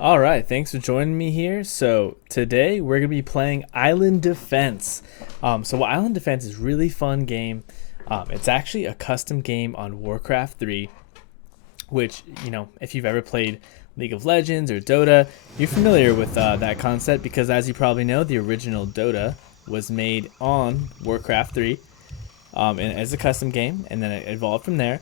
All right, thanks for joining me here. So today we're gonna be playing Island Defense. Island Defense is a really fun game. It's actually a custom game on Warcraft 3, which if you've ever played League of Legends or Dota, you're familiar with that concept because, as you probably know, the original Dota was made on Warcraft 3 and as a custom game, and then it evolved from there.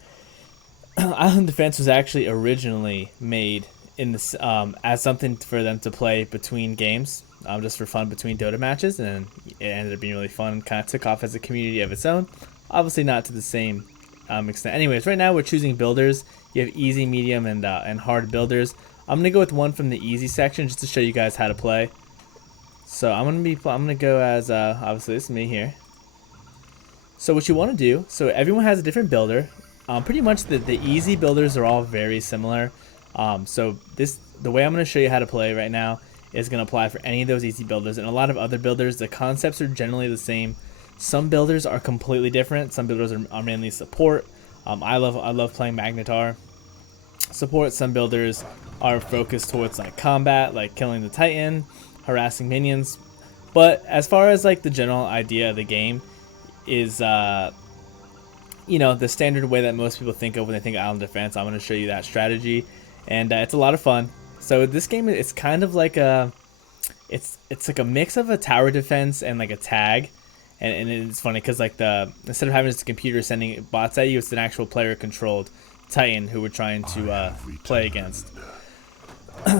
Island Defense was actually originally made in this as something for them to play between games, just for fun between Dota matches, and it ended up being really fun and kind of took off as a community of its own. Obviously, not to the same extent. Anyways, right now we're choosing builders. You have easy, medium, and hard builders. I'm gonna go with one from the easy section just to show you guys how to play. So I'm gonna go as obviously this is me here. So what you want to do? So everyone has a different builder. Pretty much the easy builders are all very similar. The way I'm going to show you how to play right now is going to apply for any of those easy builders, and a lot of other builders. The concepts are generally the same. Some builders are completely different. Some builders are mainly support. I love playing Magnetar support. Some builders are focused towards like combat, like killing the Titan, harassing minions. But as far as like the general idea of the game is the standard way that most people think of when they think of Island Defense. I'm going to show you that strategy, and it's a lot of fun. So this game is kind of like it's like a mix of a tower defense and like a tag, and it's funny because like instead of having just a computer sending bots at you, it's an actual player controlled Titan who we're trying to play against.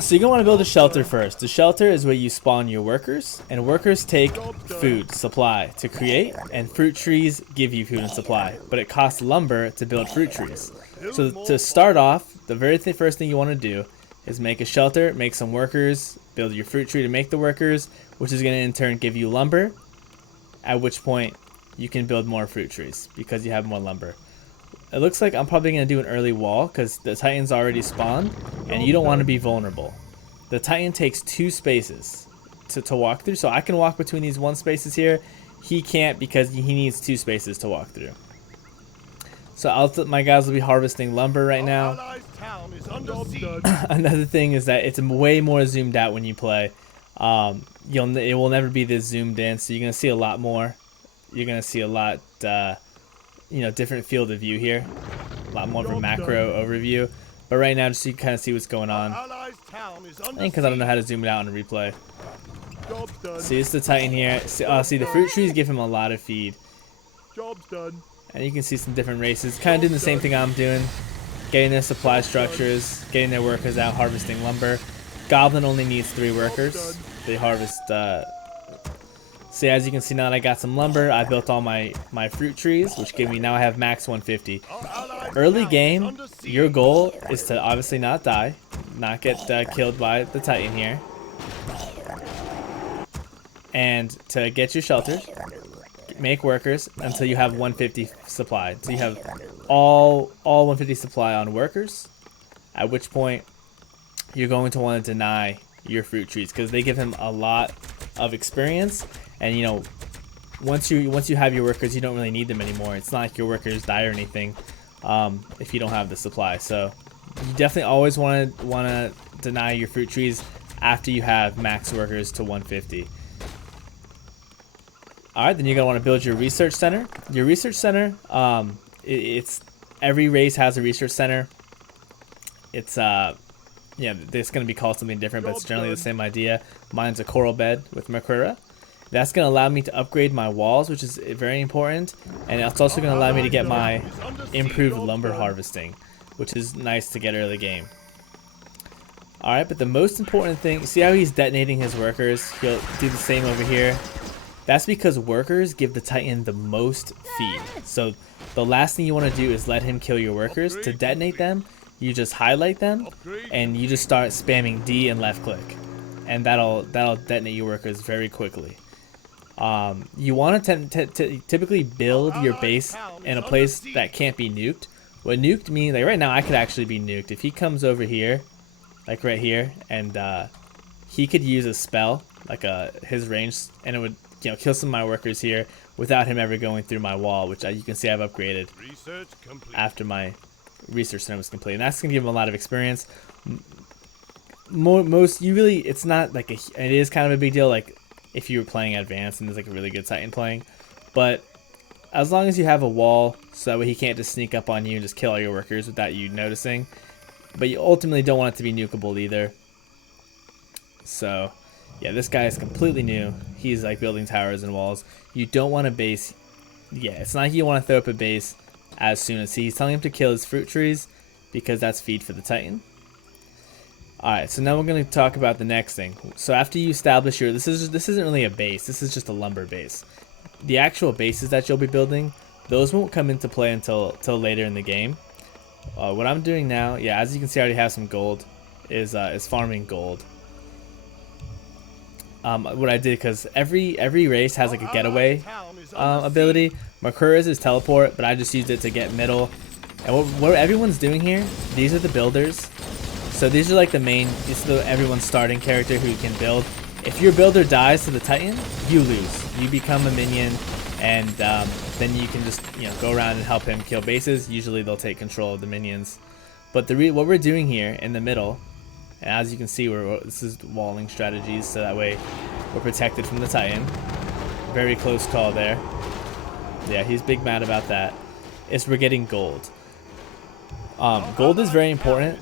So you're going to want to build a shelter first. The shelter is where you spawn your workers, and workers take food, supply to create, and fruit trees give you food and supply, but it costs lumber to build fruit trees. So to start off, the very first thing you want to do is make a shelter, make some workers, build your fruit tree to make the workers, which is going to in turn give you lumber, at which point you can build more fruit trees because you have more lumber. It looks like I'm probably going to do an early wall because the Titan's already spawned and you don't want to be vulnerable. The Titan takes 2 spaces to walk through, so I can walk between these 1 spaces here. He can't because he needs 2 spaces to walk through. So my guys will be harvesting lumber right now. Another thing is that it's way more zoomed out when you play. It will never be this zoomed in, so you're going to see a lot more. You're going to see a lot different field of view here, a lot more of a macro overview, but right now just so you can kind of see what's going on. I think because I don't know how to zoom it out in a replay. See, it's the Titan here. See the fruit trees give him a lot of feed, and you can see some different races kind of doing the same thing I'm doing, getting their supply structures, getting their workers out, harvesting lumber. Goblin only needs 3 workers. They harvest See, as you can see now that I got some lumber, I built all my fruit trees, which gave me, now I have max 150. Early game, your goal is to obviously not die, not get killed by the Titan here, and to get your shelters, make workers until you have 150 supply. So you have all 150 supply on workers, at which point you're going to want to deny your fruit trees because they give him a lot of experience. And once you have your workers, you don't really need them anymore. It's not like your workers die or anything if you don't have the supply. So you definitely always want to deny your fruit trees after you have max workers to 150. All right, then you're gonna want to build your research center. Your research center, it's every race has a research center. It's it's gonna be called something different, but it's generally the same idea. Mine's a coral bed with Makura. That's going to allow me to upgrade my walls, which is very important. And it's also going to allow me to get my improved lumber harvesting, which is nice to get early game. Alright, but the most important thing, see how he's detonating his workers? He'll do the same over here. That's because workers give the Titan the most feed. So the last thing you want to do is let him kill your workers. To detonate them, you just highlight them, and you just start spamming D and left click. And that'll detonate your workers very quickly. You want to typically build your base in a place that can't be nuked. What nuked means, like right now I could actually be nuked. If he comes over here, like right here, and he could use a spell, like his range, and it would kill some of my workers here without him ever going through my wall, which you can see I've upgraded after my research center was complete. And that's going to give him a lot of experience. most you really, it's not like it is kind of a big deal like if you were playing advanced and there's like a really good Titan playing, but as long as you have a wall so that way he can't just sneak up on you and just kill all your workers without you noticing, but you ultimately don't want it to be nukeable either. So yeah, this guy is completely new. He's like building towers and walls. You don't want to base, yeah, it's not like you want to throw up a base as soon as he's telling him to kill his fruit trees because that's feed for the Titan. Alright, so now we're going to talk about the next thing. So after you establish your, this isn't really a base, this is just a lumber base. The actual bases that you'll be building, those won't come into play until later in the game. What I'm doing now, yeah, as you can see I already have some gold, is farming gold. What I did, because every race has like a getaway ability. Makura's is teleport, but I just used it to get middle. And what everyone's doing here, these are the builders. So these are like the main, this is everyone's starting character who can build. If your builder dies to the Titan, you lose. You become a minion, and then you can just go around and help him kill bases. Usually they'll take control of the minions. But what we're doing here in the middle, and as you can see, this is walling strategies, so that way we're protected from the Titan. Very close call there. Yeah, he's big mad about that. We're getting gold. Gold is very important.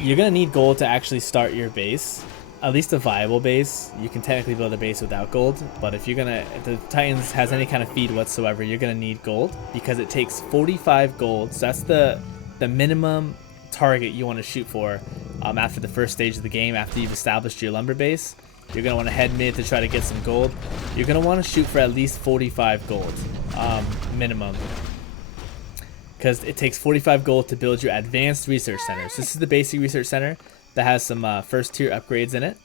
You're gonna need gold to actually start your base, at least a viable base. You can technically build a base without gold, but if the Titans has any kind of feed whatsoever, you're gonna need gold because it takes 45 gold. So that's the minimum target you want to shoot for after the first stage of the game. After you've established your lumber base, you're gonna want to head mid to try to get some gold. You're gonna want to shoot for at least 45 gold minimum, because it takes 45 gold to build your advanced research center. So this is the basic research center that has some first tier upgrades in it.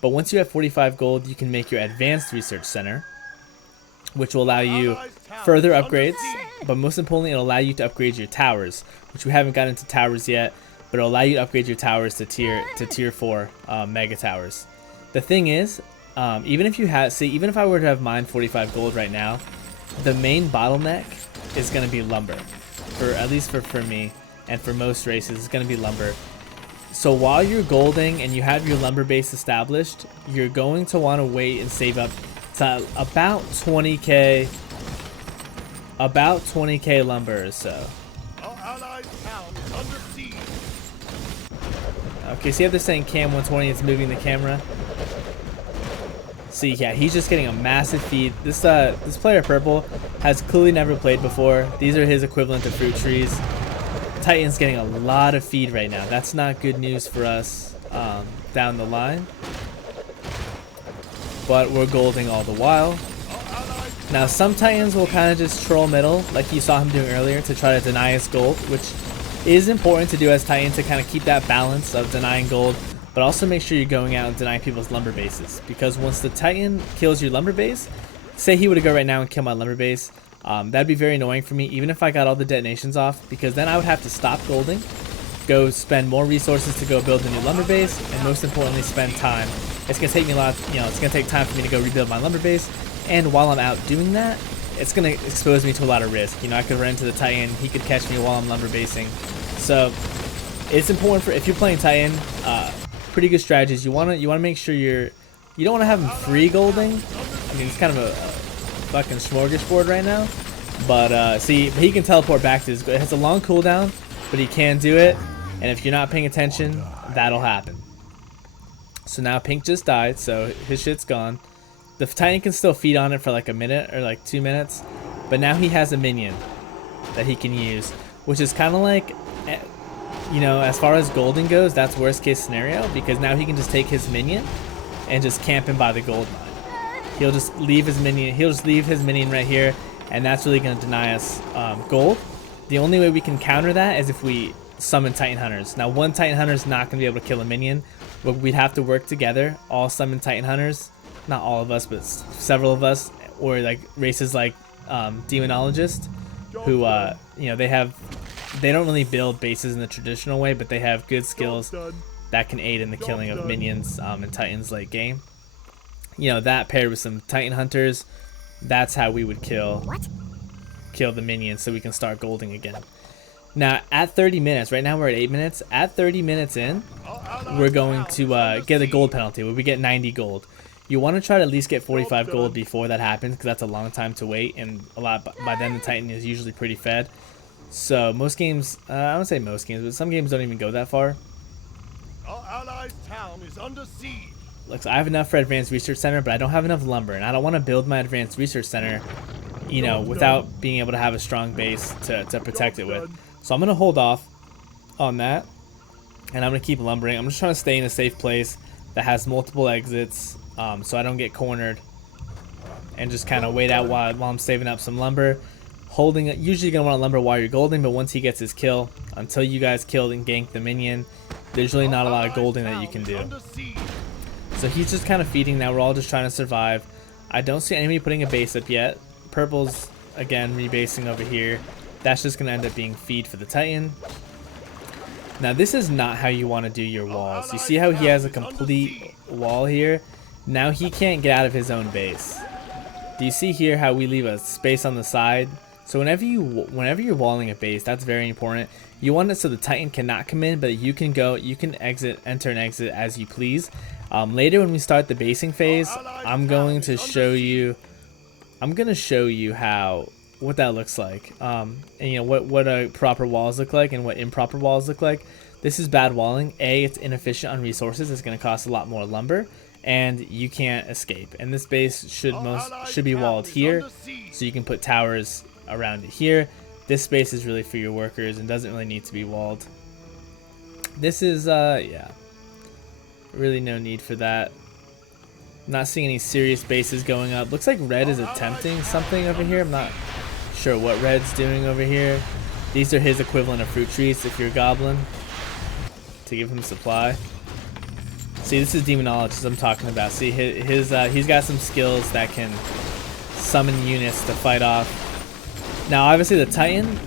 But once you have 45 gold, you can make your advanced research center, which will allow you further upgrades. But most importantly, it'll allow you to upgrade your towers, which we haven't gotten into towers yet, but it'll allow you to upgrade your towers to tier 4 mega towers. The thing is, even if I were to have mined 45 gold right now, the main bottleneck is going to be lumber. At least for me and for most races, it's going to be lumber. So while you're golding and you have your lumber base established, you're going to want to wait and save up to about 20k lumber or so. Okay, see how they're saying cam 120, it's moving the camera. See, yeah, he's just getting a massive feed. This player purple has clearly never played before. These are his equivalent to fruit trees. Titan's getting a lot of feed right now. That's not good news for us down the line. But we're golding all the while. Now some Titans will kind of just troll middle, like you saw him doing earlier, to try to deny us gold, which is important to do as Titan, to kind of keep that balance of denying gold, but also make sure you're going out and denying people's lumber bases, because once the Titan kills your lumber base, say he were to go right now and kill my lumber base, that'd be very annoying for me, even if I got all the detonations off, because then I would have to stop golding, go spend more resources to go build a new lumber base, and most importantly spend time. It's gonna take me a lot, it's gonna take time for me to go rebuild my lumber base, and while I'm out doing that, it's gonna expose me to a lot of risk. I could run into the Titan, he could catch me while I'm lumber basing. So it's important if you're playing Titan, pretty good strategies. You wanna make sure you don't wanna have him free golding. I mean, it's kind of a fucking smorgasbord right now. But see, he can teleport back to his. It has a long cooldown, but he can do it. And if you're not paying attention, that'll happen. So now Pink just died, so his shit's gone. The Titan can still feed on it for like a minute or like 2 minutes, but now he has a minion that he can use, which is kind of like, as far as golding goes, that's worst case scenario, because now he can just take his minion and just camp him by the gold mine. He'll just leave his minion right here, and that's really going to deny us gold. The only way we can counter that is if we summon Titan Hunters. Now, one Titan Hunter is not going to be able to kill a minion, but we'd have to work together, all summon Titan Hunters. Not all of us, but several of us, or like races like Demonologist, who they don't really build bases in the traditional way, but they have good skills that can aid in the killing of minions in Titan's late game. That paired with some Titan Hunters, that's how we would kill the minions, so we can start golding again. Now at 30 minutes, right now we're at 8 minutes. At 30 minutes in, we're going to get a gold penalty where we get 90 gold. You want to try to at least get 45 gold before that happens, because that's a long time to wait, and by then the Titan is usually pretty fed. So most games, I don't say most games, but some games don't even go that far. Our allies' town is under siege. Look, so I have enough for Advanced Research Center, but I don't have enough lumber, and I don't want to build my Advanced Research Center, you know, without being able to have a strong base to protect it with. So I'm going to hold off on that, and I'm going to keep lumbering. I'm just trying to stay in a safe place that has multiple exits, so I don't get cornered, and just kind of wait out while I'm saving up some lumber. Holding it, usually you're going to want to lumber while you're golding, but once he gets his kill, until you guys killed and ganked the minion, there's really not a lot of golding that you can do. So he's just kind of feeding now. We're all just trying to survive. I don't see anybody putting a base up yet. Purple's, again, rebasing over here. That's just going to end up being feed for the Titan. Now, this is not how you want to do your walls. You see how he has a complete wall here? Now he can't get out of his own base. Do you see here how we leave a space on the side? So whenever you're walling a base, that's very important. You want it so the Titan cannot come in, but you can exit, enter and exit as you please. Later when we start the basing phase, I'm going to show you what that looks like. And you know what proper walls look like and what improper walls look like. This is bad walling. It's inefficient on resources. It's going to cost a lot more lumber, and you can't escape. And this base should be walled here, so you can put towers around it here. This space is really for your workers and doesn't really need to be walled. This is yeah, really no need for that. Not seeing any serious bases going up. Looks like red is attempting something over here. I'm not sure what red's doing over here. These are his equivalent of fruit trees if you're a goblin, to give him supply. See, this is demonologist I'm talking about. See, he's got some skills that can summon units to fight off. Now, obviously, the Titan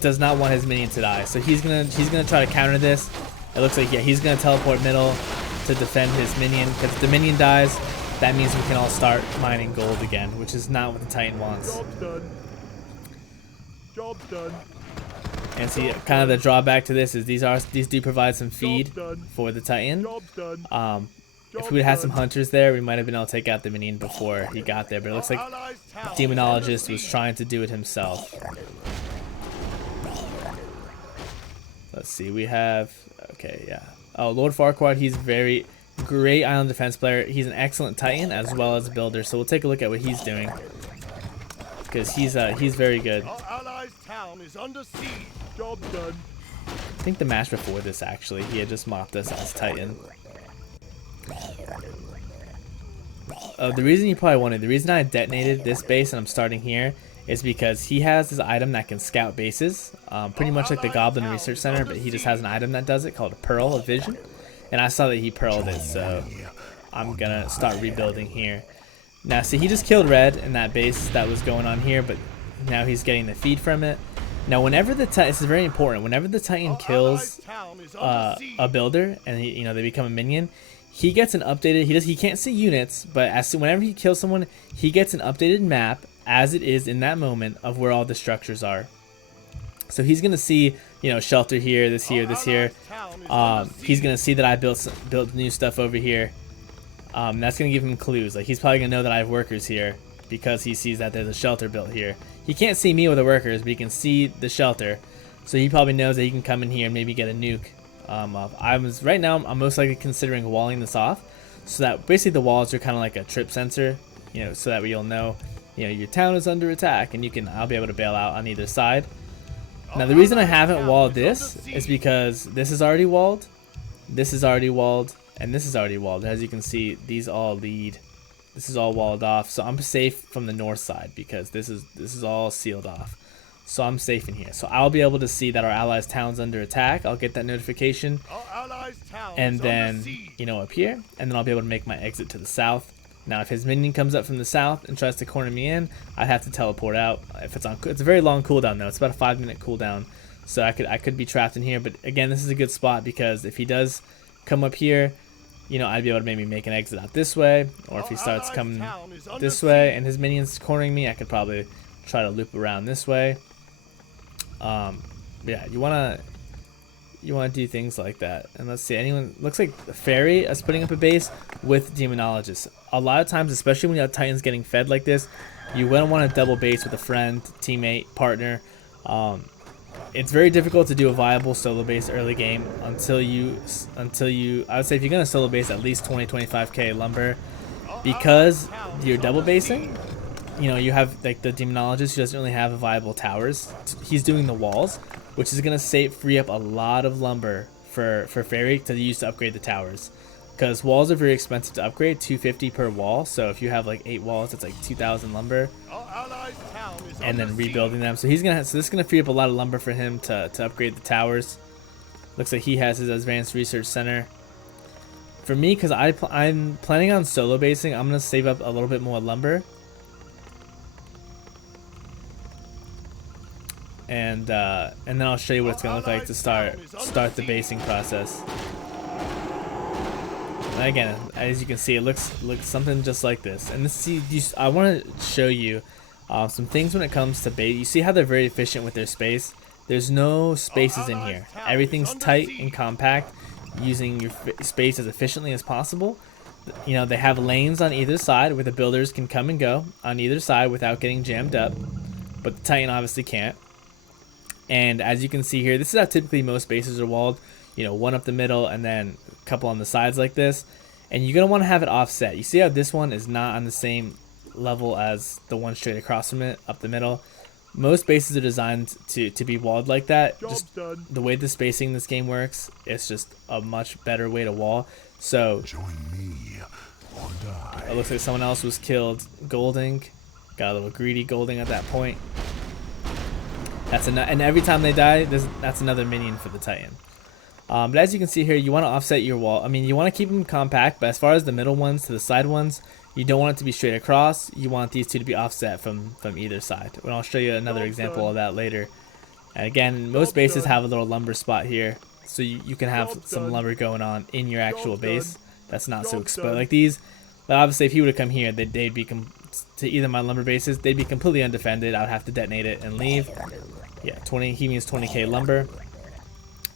does not want his minion to die, so he's gonna try to counter this. It looks like, yeah, he's gonna teleport middle to defend his minion, because if the minion dies, that means we can all start mining gold again, which is not what the Titan wants. Job's done. Job's done. And see, kind of the drawback to this is these do provide some feed for the Titan. If we had some hunters there, we might have been able to take out the minion before he got there, but it looks like Demonologist was trying to do it himself. Let's see, we have, okay, yeah. Oh, Lord Farquaad, he's very great island defense player. He's an excellent Titan as well as a builder, so we'll take a look at what he's doing, because he's very good. I think the match before this, actually, he had just mopped us as Titan. The reason you probably wanted, the reason I detonated this base and I'm starting here is because he has this item that can scout bases, pretty much like the Goblin Research Center, but he just has an item that does it called a Pearl of Vision, and I saw that he pearled it, so I'm gonna start rebuilding here. Now, see, he just killed red in that base that was going on here, but now he's getting the feed from it. Now, whenever the Titan, this is very important, whenever the Titan kills a builder and they become a minion, he gets an updated. He can't see units, but whenever he kills someone, he gets an updated map as it is in that moment of where all the structures are. So he's gonna see, shelter here, this here, this here. He's gonna see that I built new stuff over here. That's gonna give him clues. Like, he's probably gonna know that I have workers here because he sees that there's a shelter built here. He can't see me with the workers, but he can see the shelter, so he probably knows that he can come in here and maybe get a nuke. Right now I'm most likely considering walling this off, so that basically the walls are kind of like a trip sensor, so that you'll know, your town is under attack, and I'll be able to bail out on either side. Now, the reason I haven't walled this is because this is already walled, this is already walled, and this is already walled. As you can see, these all lead. This is all walled off, so I'm safe from the north side because this is all sealed off. So I'm safe in here. So I'll be able to see that our allies' town's under attack. I'll get that notification, and then up here, and then I'll be able to make my exit to the south. Now, if his minion comes up from the south and tries to corner me in, I have to teleport out. If it's a very long cooldown though. It's about a 5-minute cooldown, so I could be trapped in here. But again, this is a good spot because if he does come up here, I'd be able to maybe make an exit out this way, or if he starts coming this way and his minion's cornering me, I could probably try to loop around this way. Yeah, you wanna to do things like that. And let's see, anyone looks like Fairy is putting up a base with Demonologist. A lot of times, especially when you have Titans getting fed like this, you wouldn't want to double base with a friend, teammate, partner. It's very difficult to do a viable solo base early game until you I would say if you're gonna solo base at least 20-25k lumber, because you're double basing. You know, you have like the Demonologist who doesn't really have viable towers. He's doing the walls, which is gonna free up a lot of lumber for Fairy to use to upgrade the towers. Because walls are very expensive to upgrade, 250 per wall. So if you have like 8 walls, that's like 2,000 lumber, and then rebuilding them. So this is gonna free up a lot of lumber for him to upgrade the towers. Looks like he has his Advanced Research Center. For me, because I'm planning on solo basing, I'm gonna save up a little bit more lumber. And then I'll show you what it's gonna look like to start the basing process. And again, as you can see, it looks something just like this. And I want to show you some things when it comes to base. You see how they're very efficient with their space. There's no spaces in here. Everything's tight and compact, using your space as efficiently as possible. You know, they have lanes on either side where the builders can come and go on either side without getting jammed up, but the Titan obviously can't. And as you can see here, this is how typically most bases are walled. You know, one up the middle and then a couple on the sides like this. And you're going to want to have it offset. You see how this one is not on the same level as the one straight across from it, up the middle. Most bases are designed to be walled like that. Just the way the spacing in this game works, it's just a much better way to wall. So, join me or die. It looks like someone else was killed. Golding. Got a little greedy Golding at that point. And every time they die, that's another minion for the Titan. But as you can see here, you want to offset your wall. I mean, you want to keep them compact, but as far as the middle ones to the side ones, you don't want it to be straight across. You want these two to be offset from either side. And I'll show you another example of that later. And again, most bases have a little lumber spot here, so you can have some lumber going on in your actual base. That's not so exposed like these. But obviously, if he would have come here, they'd be to either my lumber bases, they'd be completely undefended. I'd have to detonate it and leave. Yeah, he means 20k lumber.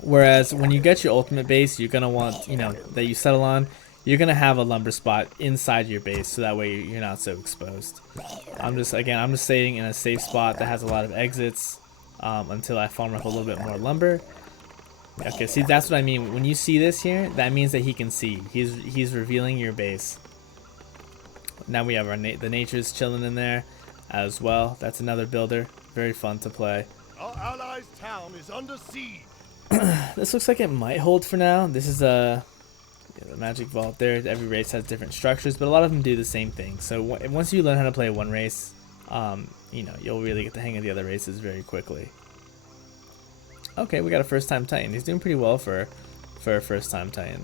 Whereas when you get your ultimate base, you're gonna want, you know, that you settle on, you're gonna have a lumber spot inside your base, so that way you're not so exposed. I'm just staying in a safe spot that has a lot of exits until I farm up a little bit more lumber. Okay, see, that's what I mean. When you see this here, that means that he can see. He's revealing your base. Now we have the nature's chilling in there as well. That's another builder. Very fun to play. Our allies' town is under siege. This looks like it might hold for now. This is the magic vault there. Every race has different structures, but a lot of them do the same thing. So once you learn how to play one race, you know, you'll really get the hang of the other races very quickly. Okay, we got a first-time Titan. He's doing pretty well for a first-time Titan.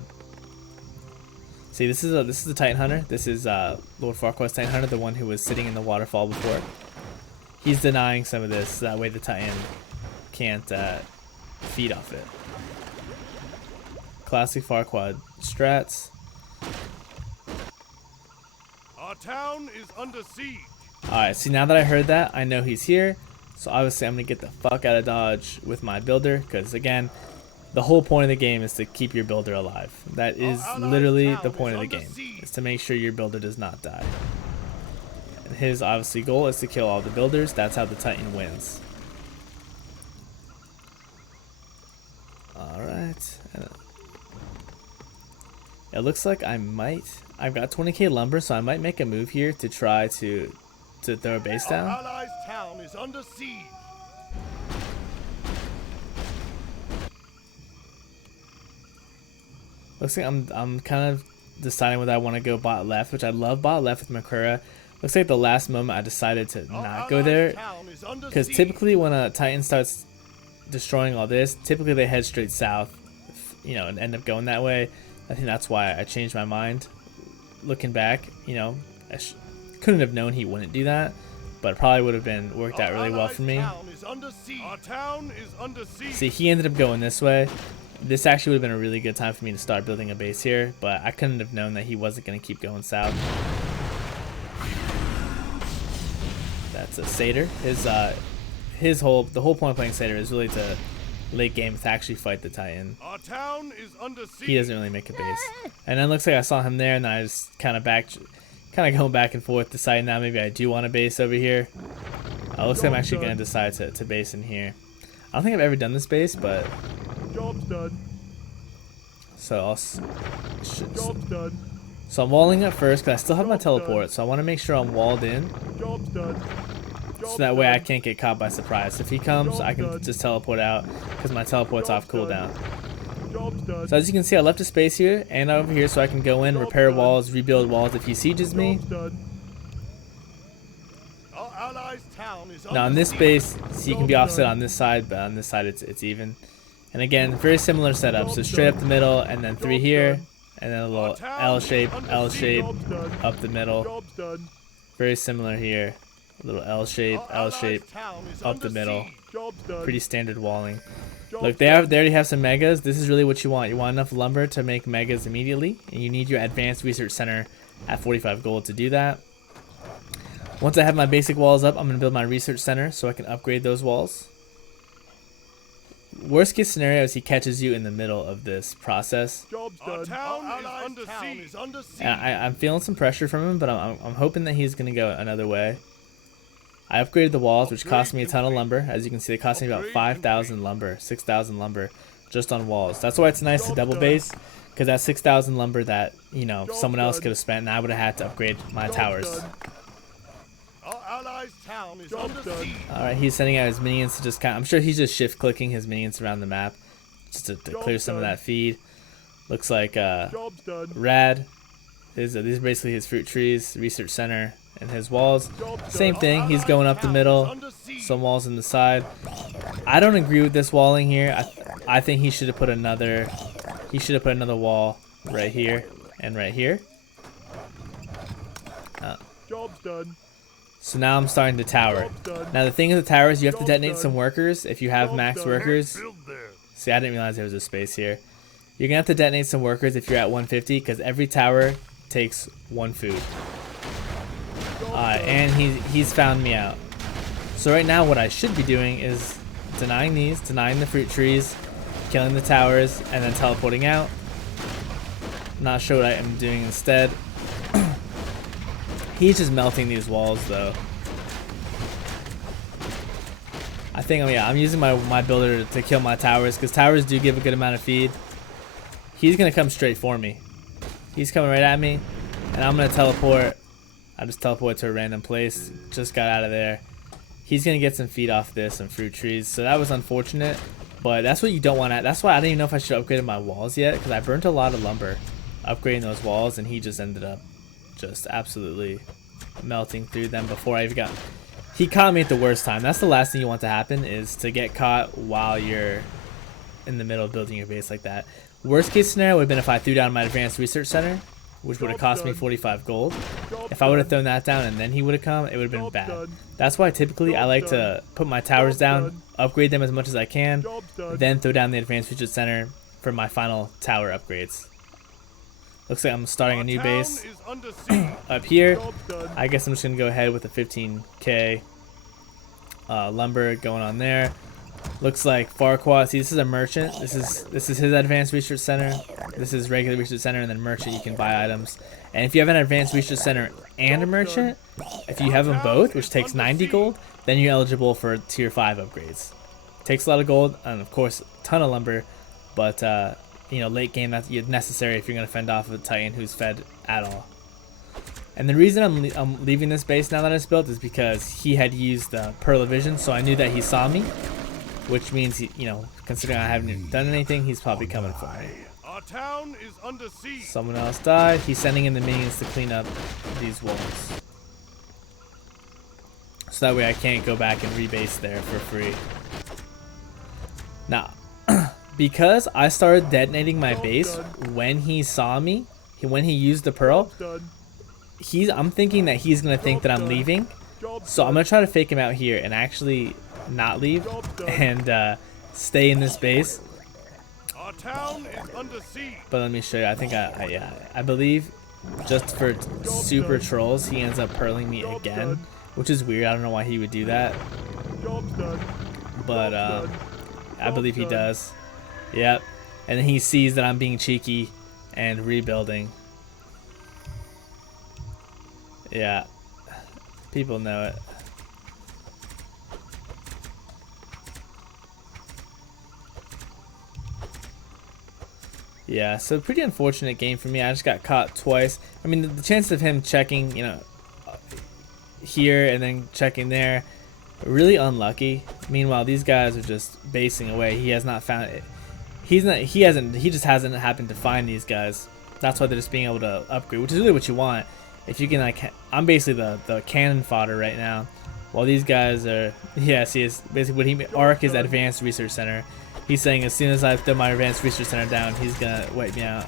See, this is a Titan Hunter. This is Lord Farquaad's Titan Hunter, the one who was sitting in the waterfall before. He's denying some of this, that way the Titan can't feed off it. Classic Farquaad strats. Our town is under siege. Alright, see, now that I heard that, I know he's here. So obviously I'm going to get the fuck out of Dodge with my builder, because again, the whole point of the game is to keep your builder alive. That is literally the point of the game, is to make sure your builder does not die. And his obviously goal is to kill all the builders. That's how the Titan wins. Alright. It looks like I've got 20k lumber, so I might make a move here to try to throw a base down. Our allies' town is under siege. Looks like I'm kind of deciding whether I want to go bot left, which I love bot left with Makura. Looks like the last moment I decided to not go there, because typically when a Titan starts destroying all this, typically they head straight south, you know, and end up going that way. I think that's why I changed my mind. Looking back, you know, I couldn't have known he wouldn't do that, but it probably would have worked out really well for me. Our town is under siege. See, he ended up going this way. This actually would have been a really good time for me to start building a base here, but I couldn't have known that he wasn't going to keep going south. That's a Satyr. The whole point of playing Satyr is really to late game to actually fight the Titan. Our town is under siege. He doesn't really make a base. And then looks like I saw him there, and then I just kind of going back and forth, deciding now maybe I do want a base over here. Looks like I'm actually going to decide to base in here. I don't think I've ever done this base, but... Job's done. So Job's done. So I'm walling up first because I still have my teleport, so I want to make sure I'm walled in. Job's done. So that way I can't get caught by surprise. If he comes, I can just teleport out because my teleport's off cooldown. So as you can see, I left a space here and over here so I can go in, repair walls, rebuild walls if he sieges me. Now on this base, so you can be offset on this side, but on this side it's even. And again, very similar setup. So straight up the middle, and then 3 here, and then a little L shape up the middle. Very similar here. A little L shape up the middle. Pretty standard walling. Look, they already have some megas. This is really what you want. You want enough lumber to make megas immediately, and you need your advanced research center at 45 gold to do that. Once I have my basic walls up, I'm going to build my research center so I can upgrade those walls. Worst case scenario is he catches you in the middle of this process. I'm feeling some pressure from him, but I'm hoping that he's going to go another way. I upgraded the walls, which cost me a ton of lumber. As you can see, they cost me about 5,000 lumber, 6,000 lumber just on walls. That's why it's nice to double base, because that's 6,000 lumber that, you know, someone else could have spent, and I would have had to upgrade my towers. Alright, he's sending out his minions to just I'm sure he's just shift clicking his minions around the map just to clear some of that feed. Looks like Rad. These are basically his fruit trees, research center, and his walls. Same thing, he's going up the middle, some walls in the side. I don't agree with this walling here. I think he should have put another wall right here and right here. Job's done. So now I'm starting to tower. Now the thing with the towers, you have to detonate some workers if you have max workers. See, I didn't realize there was a space here. You're gonna have to detonate some workers if you're at 150, because every tower takes 1 food. And he's found me out. So right now what I should be doing is denying the fruit trees, killing the towers, and then teleporting out. Not sure what I am doing instead. He's just melting these walls though. I think, I'm using my builder to kill my towers, because towers do give a good amount of feed. He's gonna come straight for me. He's coming right at me, and I'm gonna teleport. I just teleport to a random place. Just got out of there. He's gonna get some feed off this, some fruit trees. So that was unfortunate, but that's what you don't want to. That's why I didn't even know if I should upgrade my walls yet, because I burnt a lot of lumber upgrading those walls, and he just ended up just absolutely melting through them before I even got. He caught me at the worst time. That's the last thing you want to happen, is to get caught while you're in the middle of building your base like that. Worst case scenario would have been if I threw down my advanced research center, which would have cost me 45 gold. If I would have thrown that down and then he would have come, it would have been bad. That's why typically I like to put my towers down, upgrade them as much as I can, then throw down the advanced research center for my final tower upgrades. Looks like I'm starting a new base up here. I guess I'm just gonna go ahead with a 15k lumber going on there. Looks like Farquaad. See, this is a merchant. This is his advanced research center. This is regular research center, and then merchant. You can buy items. And if you have an advanced research center and a merchant, if you have them both, which takes 90 gold, then you're eligible for tier 5 upgrades. Takes a lot of gold, and of course, a ton of lumber, but you know, late game that's necessary if you're gonna fend off a Titan who's fed at all. And the reason I'm leaving this base now that it's built is because he had used Pearl of Vision, so I knew that he saw me, which means you know, considering I haven't done anything, he's probably coming for me. Our town is under siege. Someone else died. He's sending in the minions to clean up these walls, so that way I can't go back and rebase there for free. Now, because I started detonating my base when he saw me, when he used the pearl, I'm thinking that he's gonna think that I'm leaving, so I'm gonna try to fake him out here and actually not leave and stay in this base. Our town is under siege. But let me show you. I think I believe just for super trolls, he ends up pearling me again, which is weird. I don't know why he would do that. But I believe he does. Yep. And then he sees that I'm being cheeky and rebuilding. Yeah. People know it. Yeah, so pretty unfortunate game for me. I just got caught twice. I mean, the chances of him checking, you know, here and then checking there, really unlucky. Meanwhile, these guys are just basing away. He has not found it. He just hasn't happened to find these guys. That's why they're just being able to upgrade, which is really what you want. If you can, like, I'm basically the cannon fodder right now, while these guys are, yeah, see, it's basically what ARC is Advanced Research Center. He's saying as soon as I throw my Advanced Research Center down, he's gonna wipe me out.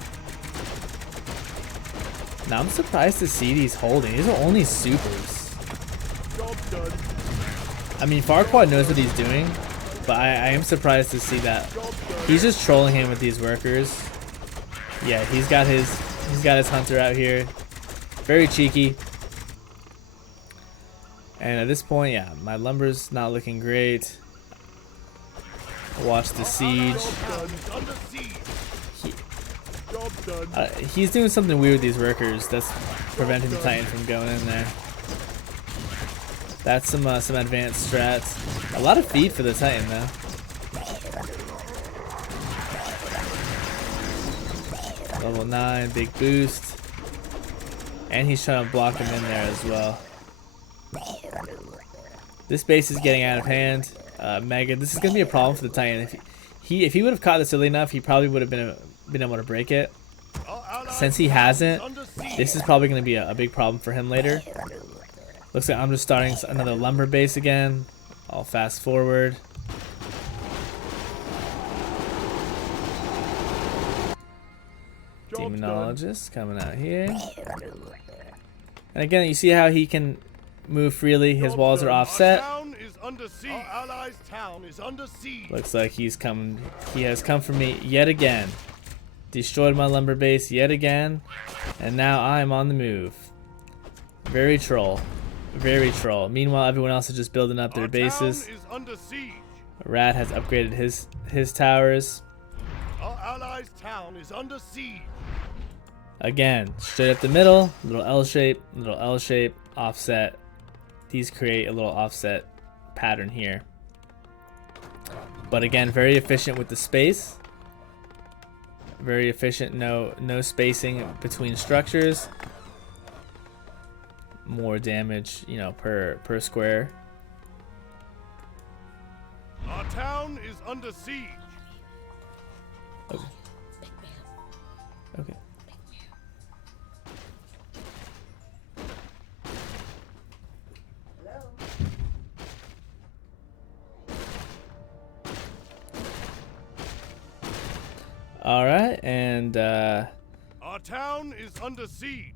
Now I'm surprised to see these holding. These are only supers. I mean, Farquaad knows what he's doing, but I am surprised to see that. He's just trolling him with these workers. Yeah, he's got his hunter out here. Very cheeky. And at this point, yeah, my lumber's not looking great. Watch the siege. He's doing something weird with these workers that's preventing the Titan from going in there. That's some advanced strats. A lot of feed for the Titan though. Level 9, big boost. And he's trying to block him in there as well. This base is getting out of hand. Mega, this is gonna be a problem for the Titan. If he would have caught this early enough, he probably would have been able to break it. Since he hasn't, this is probably gonna be a big problem for him later. Looks like I'm just starting another lumber base again. I'll fast forward. Demonologist coming out here. And again, you see how he can move freely. His walls are offset. Looks like he has come for me yet again. Destroyed my lumber base yet again. And now I'm on the move. Very troll. Very troll. Meanwhile, everyone else is just building up their bases. Rat has upgraded his towers. Our allies' town is under siege. Again, straight up the middle, little L shape, offset. These create a little offset pattern here. But again, very efficient with the space. Very efficient, no spacing between structures. More damage, you know, per square. Our town is under siege. Okay. Okay. All right, and our town is under siege.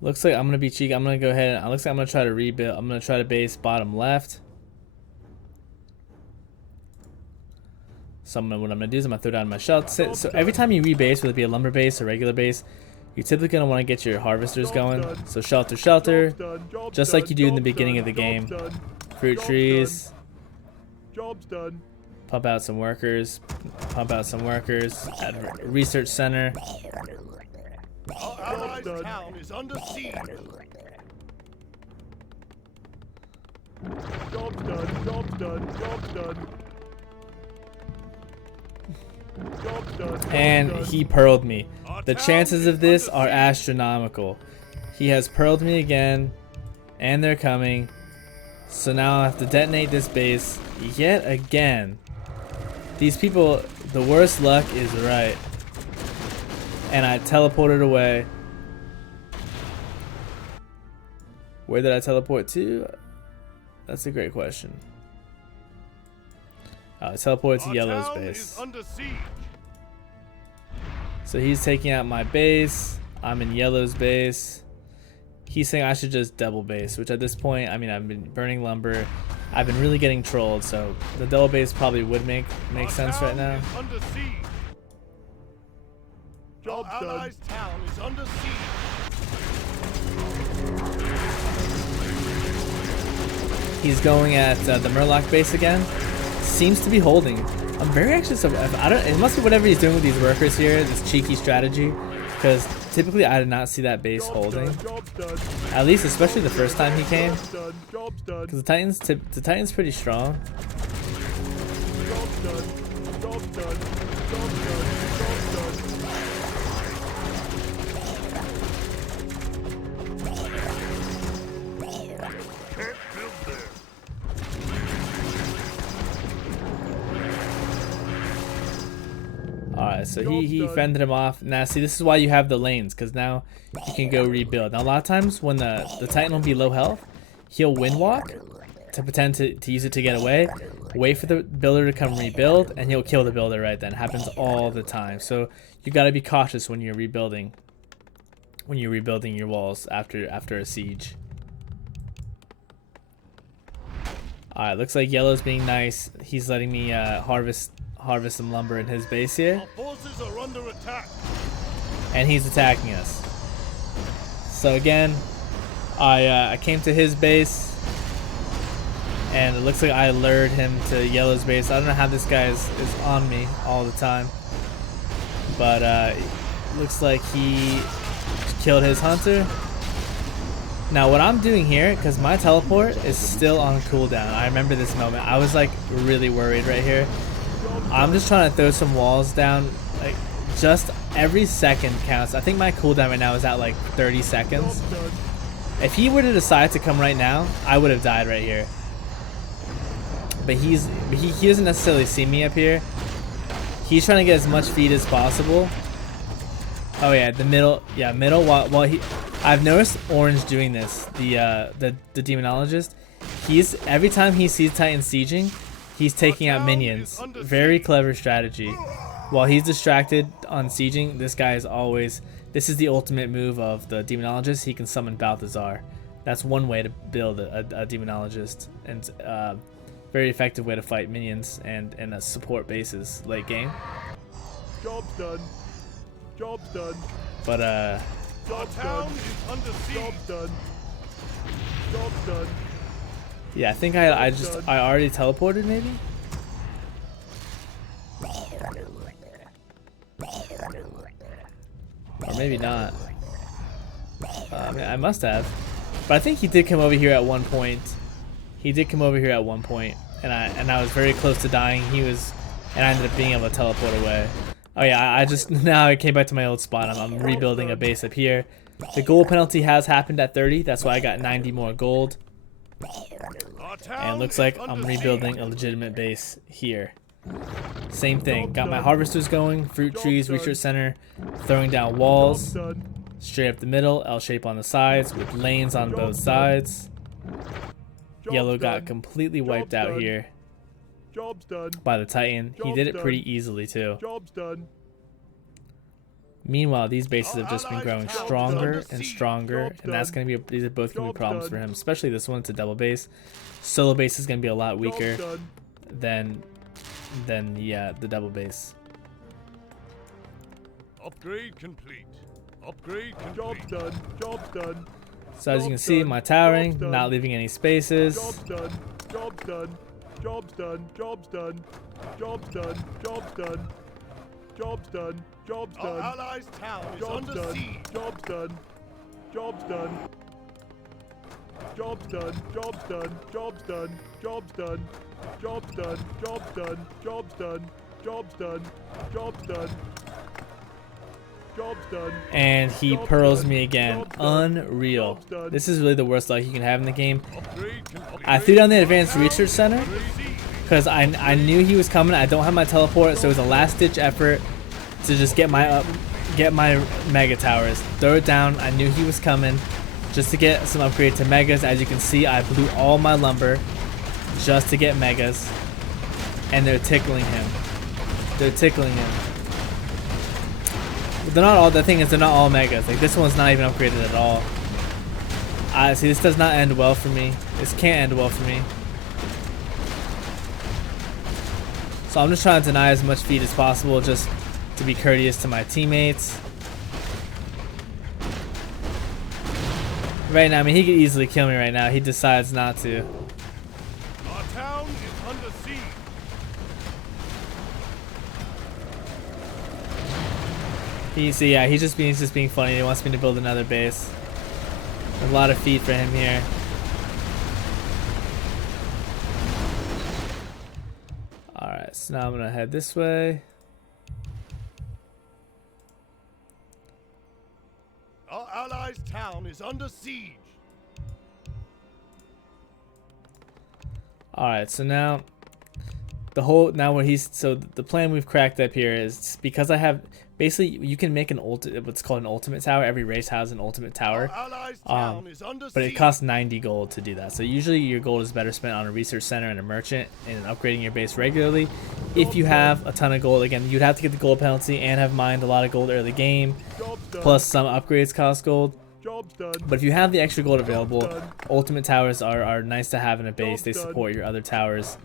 Looks like I'm gonna be cheeky. I'm gonna go ahead and looks like I'm gonna try to rebuild. I'm gonna try to base bottom left. So what I'm gonna do is I'm gonna throw down my shelter. So every time you rebase, whether it be a lumber base or regular base, you're typically gonna want to get your harvesters going. So shelter, just like you do in the beginning of the game. Fruit trees. Job's done. Pump out some workers. Pump out some workers. At research center. Our allies' town is under siege. Job's done. Job's done. Job's done. Job's done. And he pearled me. The chances of this are astronomical. He has pearled me again, and they're coming. So now I have to detonate this base yet again. These people, the worst luck is right. And I teleported away. Where did I teleport to? That's a great question. I teleported to Yellow's base. So he's taking out my base. I'm in Yellow's base. He's saying I should just double base, which at this point, I mean, I've been burning lumber. I've been really getting trolled, so the double base probably would make sense right now. Our allies' town is under siege. He's going at the Murloc base again. Seems to be holding. I'm very anxious. I don't. It must be whatever he's doing with these workers here. This cheeky strategy, because typically I did not see that base holding. At least, especially the first time he came. Because the Titan's pretty strong. Alright, so he fended him off. Now see, this is why you have the lanes, because now you can go rebuild. Now a lot of times when the Titan will be low health, he'll wind walk to pretend to use it to get away, wait for the builder to come rebuild, and he'll kill the builder right then. It happens all the time. So you gotta be cautious when you're rebuilding your walls after a siege. Alright, looks like yellow's being nice. He's letting me harvest some lumber in his base here. Our forces are under attack. And he's attacking us. So again, I came to his base, and it looks like I lured him to yellow's base. I don't know how this guy is on me all the time, but it looks like he killed his hunter. Now what I'm doing here, because my teleport is still on cooldown, I remember this moment. I was like really worried right here. I'm just trying to throw some walls down. Like, just every second counts. I think my cooldown right now is at like 30 seconds. If he were to decide to come right now, I would have died right here. But he doesn't necessarily see me up here. He's trying to get as much feed as possible. Oh yeah, the middle. Yeah, middle. While I've noticed Orange doing this. The demonologist. Every time he sees Titan sieging, he's taking out minions. Very clever strategy. While he's distracted on sieging, this guy is always... This is the ultimate move of the demonologist. He can summon Balthazar. That's one way to build a demonologist, and very effective way to fight minions and support bases late game. Job's done. Job's done. But our town is under siege. Job's done. Job's done. yeah, I think I already teleported maybe. Or maybe not. I must have. But I think he did come over here at one point. He did come over here at one point, and I was very close to dying. And I ended up being able to teleport away. Oh yeah, now I came back to my old spot. I'm rebuilding a base up here. The gold penalty has happened at 30. That's why I got 90 more gold. And it looks like I'm rebuilding a legitimate base here. Same thing. Got my harvesters going, fruit trees, research center, throwing down walls, straight up the middle, L shape on the sides with lanes on both sides. Yellow got completely wiped out here by the Titan. He did it pretty easily too. Meanwhile, these bases have just been growing stronger and stronger, and that's gonna be these are both gonna be problems for him. Especially this one. It's a double base. Solo base is gonna be a lot weaker than the double base. Upgrade complete. Upgrade complete. Job's done. Job's done. So as you can see, my towering, not leaving any spaces. Job's done. Job's done. Job's done. Job's done. Job's done. Job's done. Job's done. Job's done. Our allies' town is under siege. Job's done. Job's done. Job's done. Job's done. Job's done. Job's done. Job's done. Job's done. Job's done. Job's done. Job's done. Job's done. And he pearls me again. Unreal. This is really the worst luck you can have in the game. I threw down the advanced research center because I knew he was coming. I don't have my teleport, so it was a last-ditch effort to just get my mega towers. Throw it down. I knew he was coming just to get some upgrade to megas. As you can see, I blew all my lumber just to get megas, and they're tickling him. They're tickling him. They're not all. The thing is, they're not all megas. Like, this one's not even upgraded at all. See, this does not end well for me. This can't end well for me. So I'm just trying to deny as much feed as possible, just to be courteous to my teammates. Right now, I mean, he could easily kill me right now. He decides not to. under siege. He's just being funny. He wants me to build another base. A lot of feed for him here. Alright, so now I'm gonna head this way. Our allies' town is under siege. Alright, so now the plan we've cracked up here is because I have basically you can make what's called an ultimate tower. Every race has an ultimate tower. But it costs 90 gold to do that. So usually your gold is better spent on a research center and a merchant and upgrading your base regularly. If you have a ton of gold, again, you'd have to get the gold penalty and have mined a lot of gold early game. Plus some upgrades cost gold. But if you have the extra gold available, ultimate towers are nice to have in a base. They support your other towers.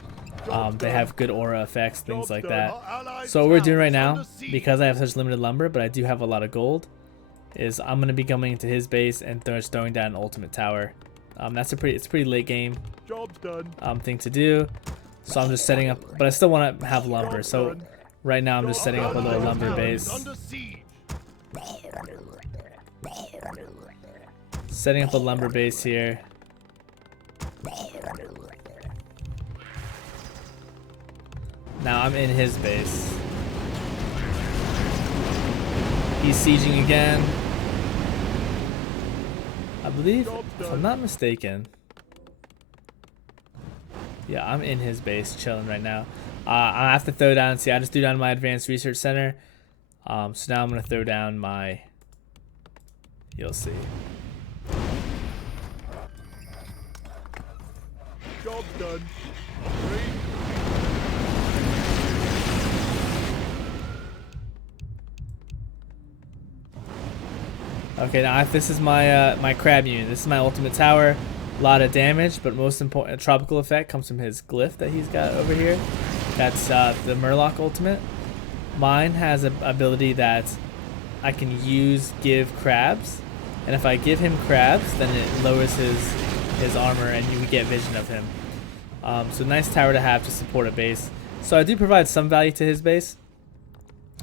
They have good aura effects, things like that. So what we're doing right now, because I have such limited lumber, but I do have a lot of gold, is I'm gonna be coming into his base and just throwing down an ultimate tower. It's a pretty late game thing to do. So I'm just setting up, but I still want to have lumber. So right now I'm just setting up a little lumber base. Setting up a lumber base here. Now I'm in his base. He's sieging again. I believe, if I'm not mistaken. Yeah, I'm in his base chilling right now. I have to throw down, see, I just threw down my advanced research center. So now I'm going to throw down my, you'll see. Job done. Okay, now this is my my crab unit. This is my ultimate tower. A lot of damage, but most important, tropical effect comes from his glyph that he's got over here. That's the Murloc ultimate. Mine has an ability that I can give crabs, and if I give him crabs, then it lowers his armor, and you get vision of him. So nice tower to have to support a base. So I do provide some value to his base.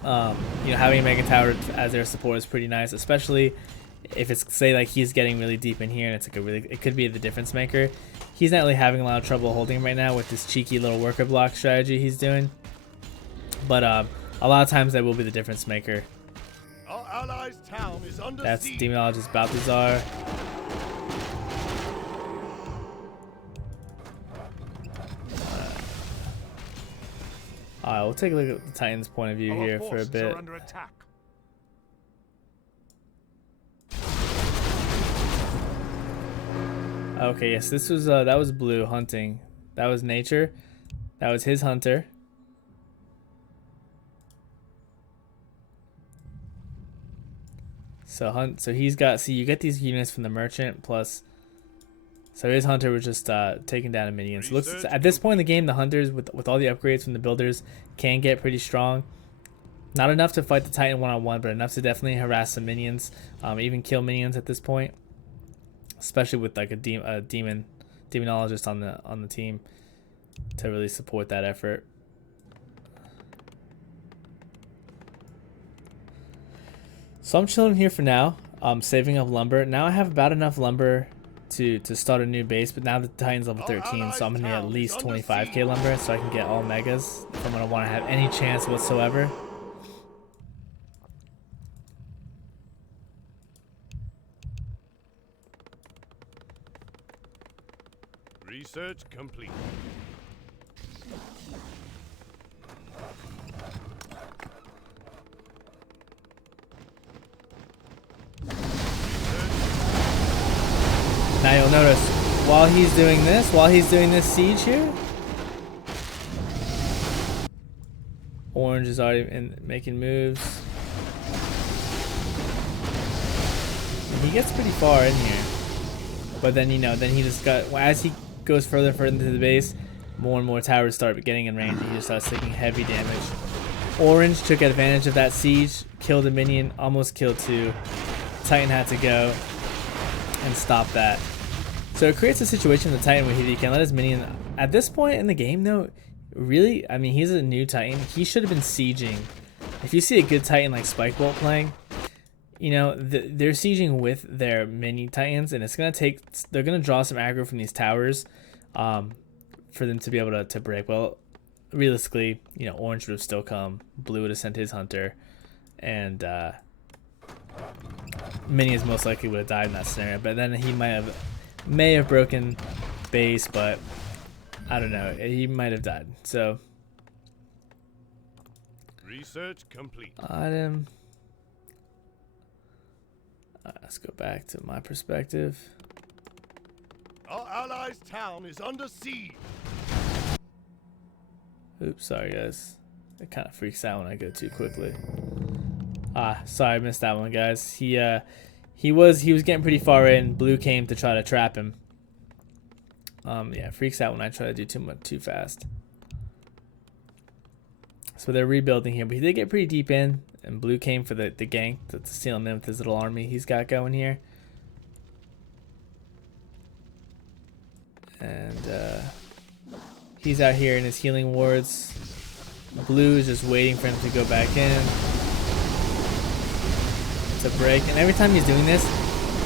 You know, having a mega tower as their support is pretty nice, especially if it's, say, like he's getting really deep in here and it's like it could be the difference maker. He's not really having a lot of trouble holding him right now with this cheeky little worker block strategy he's doing, but a lot of times that will be the difference maker. Our allies' town is under That's siege. Demonologist Balthazar. Alright, we'll take a look at the Titan's point of view here for a bit. Under attack. Okay, yes, this was that was blue hunting. That was nature. That was his hunter. So he's got, see, you get these units from the merchant plus. So his hunter was just taking down a minion. So looks, at this point in the game, the hunters with all the upgrades from the builders can get pretty strong. Not enough to fight the Titan one-on-one, but enough to definitely harass some minions, even kill minions at this point. Especially with like a demonologist on the team to really support that effort. So I'm chilling here for now, saving up lumber. Now I have about enough lumber to start a new base, but now the Titan's level 13, so I'm gonna need at least 25k lumber so I can get all megas if I'm gonna want to have any chance whatsoever. Research complete. Now you'll notice while he's doing this siege here, Orange is already making moves. And he gets pretty far in here. But then, you know, then he just got, as he goes further and further into the base, more and more towers start getting in range and he just starts taking heavy damage. Orange took advantage of that siege, killed a minion, almost killed two. Titan had to go and stop that. So it creates a situation in the Titan where he can let his minion At this point in the game, though, really, I mean, he's a new Titan. He should have been sieging. If you see a good Titan like Spike Bolt playing, you know, they're sieging with their mini Titans, and it's gonna take. They're gonna draw some aggro from these towers, for them to be able to break. Well, realistically, you know, Orange would have still come. Blue would have sent his Hunter, and Minions most likely would have died in that scenario. But then he may have broken base, but I don't know. He might have died. So Research complete. Item. Let's go back to my perspective. Our allies' town is under siege. Oops, sorry guys. It kind of freaks out when I go too quickly. Sorry, I missed that one, guys. He was getting pretty far in. Blue came to try to trap him. Yeah, freaks out when I try to do too fast. So they're rebuilding here, but he did get pretty deep in, and Blue came for the gank to seal him in with his little army he's got going here. And he's out here in his healing wards. Blue is just waiting for him to go back in to break. And every time he's doing this,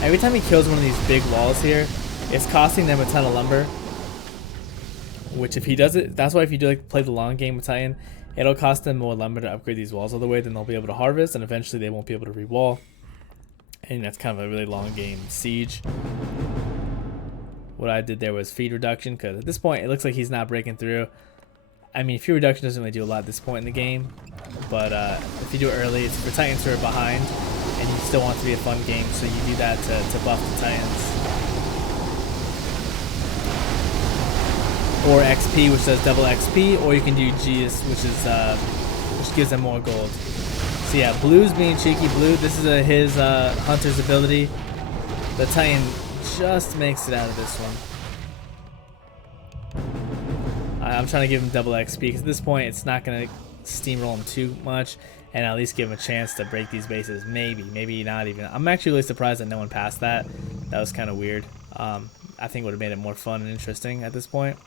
every time he kills one of these big walls here, it's costing them a ton of lumber. Which if he does it, that's why if you do like play the long game with Titan, it'll cost them more lumber to upgrade these walls all the way, then they'll be able to harvest, and eventually they won't be able to re-wall. And that's kind of a really long game siege. What I did there was feed reduction, because at this point it looks like he's not breaking through. I mean, feed reduction doesn't really do a lot at this point in the game, but if you do it early, it's for Titans who are behind, and you still want it to be a fun game, so you do that to buff the Titans. Or XP, which does double XP, or you can do Geas, which gives them more gold. So yeah, Blue's being cheeky. Blue, this is his Hunter's ability. The Titan just makes it out of this one. I'm trying to give him double XP because at this point it's not going to steamroll him too much, and at least give him a chance to break these bases. Maybe not even. I'm actually really surprised that no one passed that. That was kind of weird. I think it would have made it more fun and interesting at this point.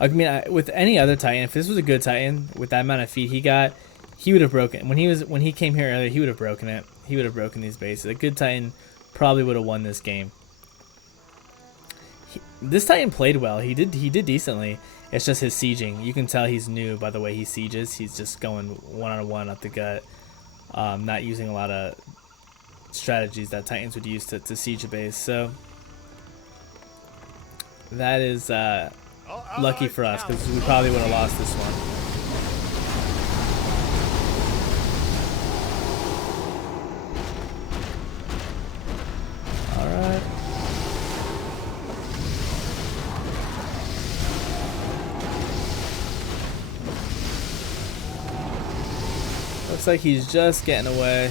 I mean, with any other Titan, if this was a good Titan with that amount of feet he got, he would have broken. When he came here earlier, he would have broken it. He would have broken these bases. A good Titan probably would have won this game. This Titan played well. He did decently. It's just his sieging. You can tell he's new by the way he sieges. He's just going one-on-one up the gut, not using a lot of strategies that Titans would use to siege a base. So that is lucky for us, because we probably would have lost this one. Alright. Looks like he's just getting away.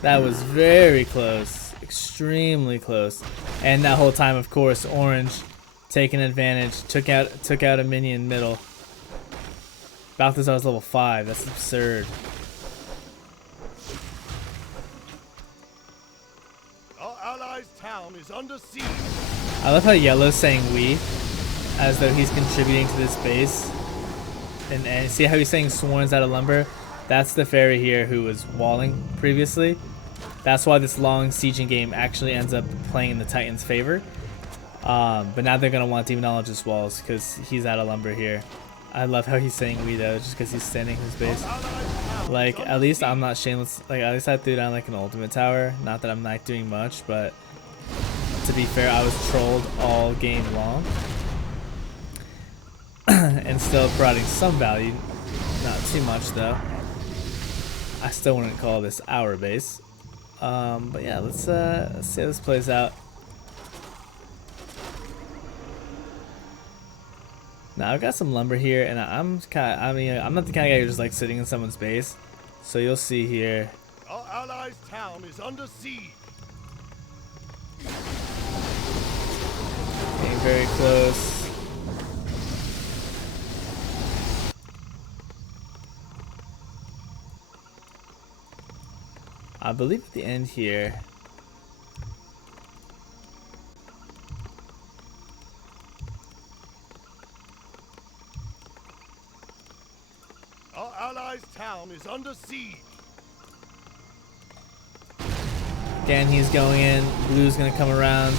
That was very close. Extremely close. And that whole time, of course, Orange taking advantage, took out a minion middle. Balthazar's level 5. That's absurd. Our allies' town is under siege. I love how Yellow's saying we, as though he's contributing to this base. And see how he's saying swarms out of lumber? That's the fairy here who was walling previously. That's why this long sieging game actually ends up playing in the Titan's favor. But now they're gonna want demonologist walls because he's out of lumber here. I love how he's saying we though, just because he's standing his base. Like, at least I'm not shameless. Like, at least I threw down like an ultimate tower. Not that I'm not doing much, but to be fair, I was trolled all game long and still providing some value. Not too much though. I still wouldn't call this our base. But yeah, let's see how this plays out. Now I've got some lumber here, and I'm not the kind of guy who just like sitting in someone's base. So you'll see here. Our allies' town is under siege. Getting very close. I believe at the end here. Our allies' town is under siege. Again, he's going in. Blue's gonna come around.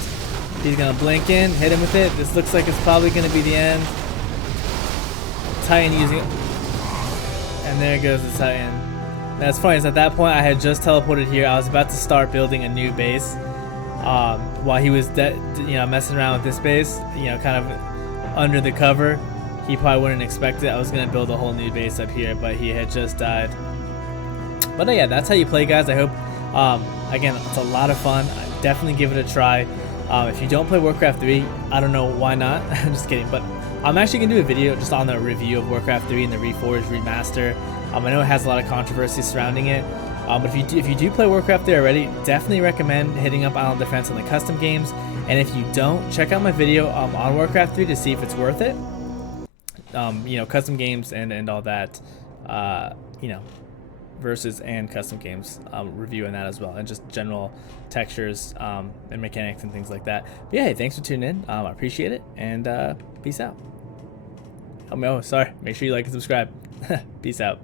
He's gonna blink in, hit him with it. This looks like it's probably gonna be the end. Titan using it. And there goes the Titan. That's funny, is at that point I had just teleported here. I was about to start building a new base. While he was messing around with this base, kind of under the cover. He probably wouldn't expect it. I was gonna build a whole new base up here, but he had just died. But yeah, that's how you play, guys. I hope, again, it's a lot of fun. Definitely give it a try. If you don't play Warcraft 3, I don't know why not. I'm just kidding, but I'm actually gonna do a video just on the review of Warcraft 3 and the Reforged remaster. I know it has a lot of controversy surrounding it, but if you do play Warcraft 3 already, definitely recommend hitting up Island Defense on the custom games. And if you don't, check out my video on Warcraft 3 to see if it's worth it. Custom games and all that, versus and custom games, reviewing that as well, and just general textures and mechanics and things like that. But yeah, hey, thanks for tuning in. I appreciate it, and peace out. Oh, sorry. Make sure you like and subscribe. Peace out.